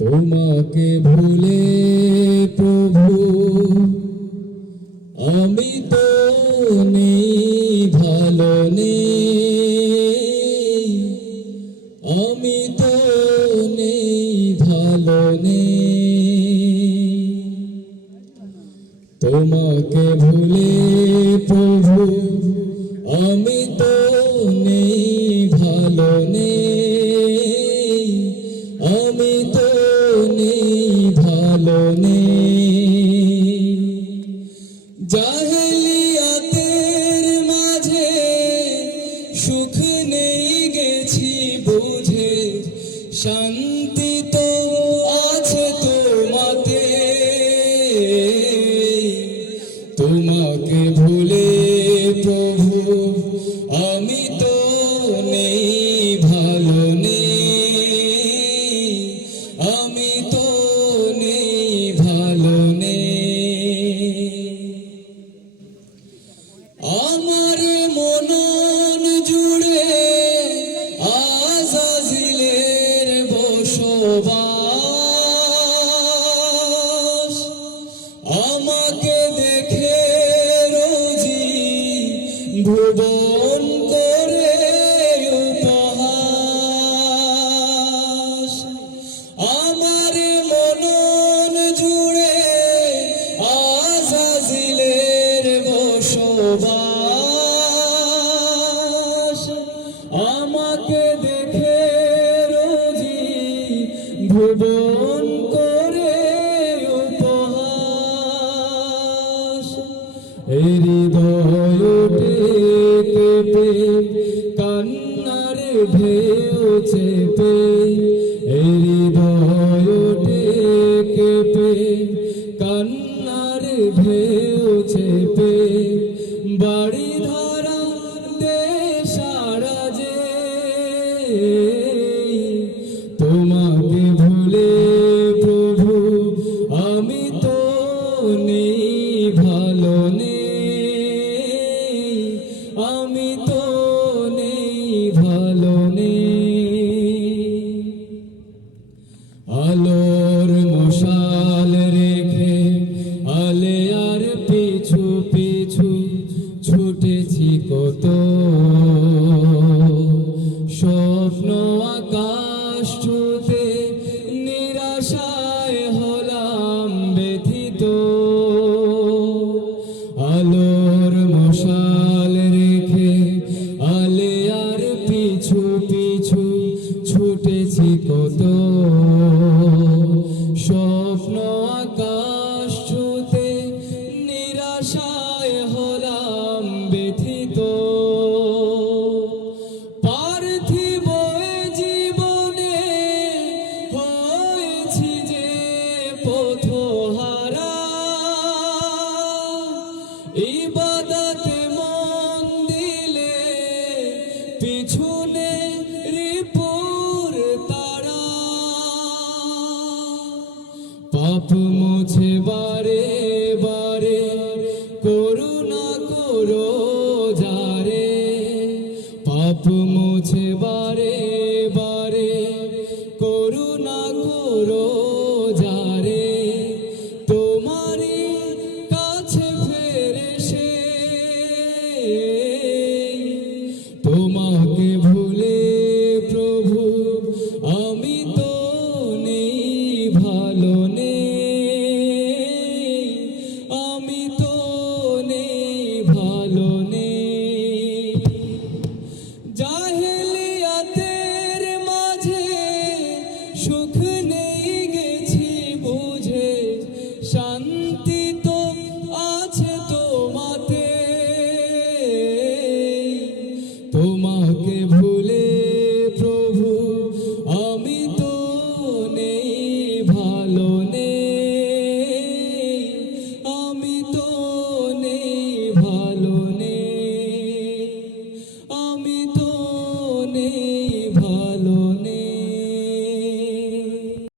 তোমাকে ভুলে প্রভু, আমি তো নেই, ভালো নেই। আমি তো নেই, ভালো নেই। তোমাকে ভুলে প্রভু, আমি তো নেই, ভালো নেই। জাহেলিয়াতের মাঝে সুখ নেই গেছি বুঝে শান্তি তো ঢেউ চেপে হৃদয় কেঁপে কান্নার ঢেউ চেপে বাড়ি ছুটেছি কত স্বপ্ন আকাশ ছুতে নিরাশায় হলাম ব্যথিত। পার্থিব জীবনে হয়েছি যে পথহারা ইবাদতে মন দিলে পিছনে Senhor.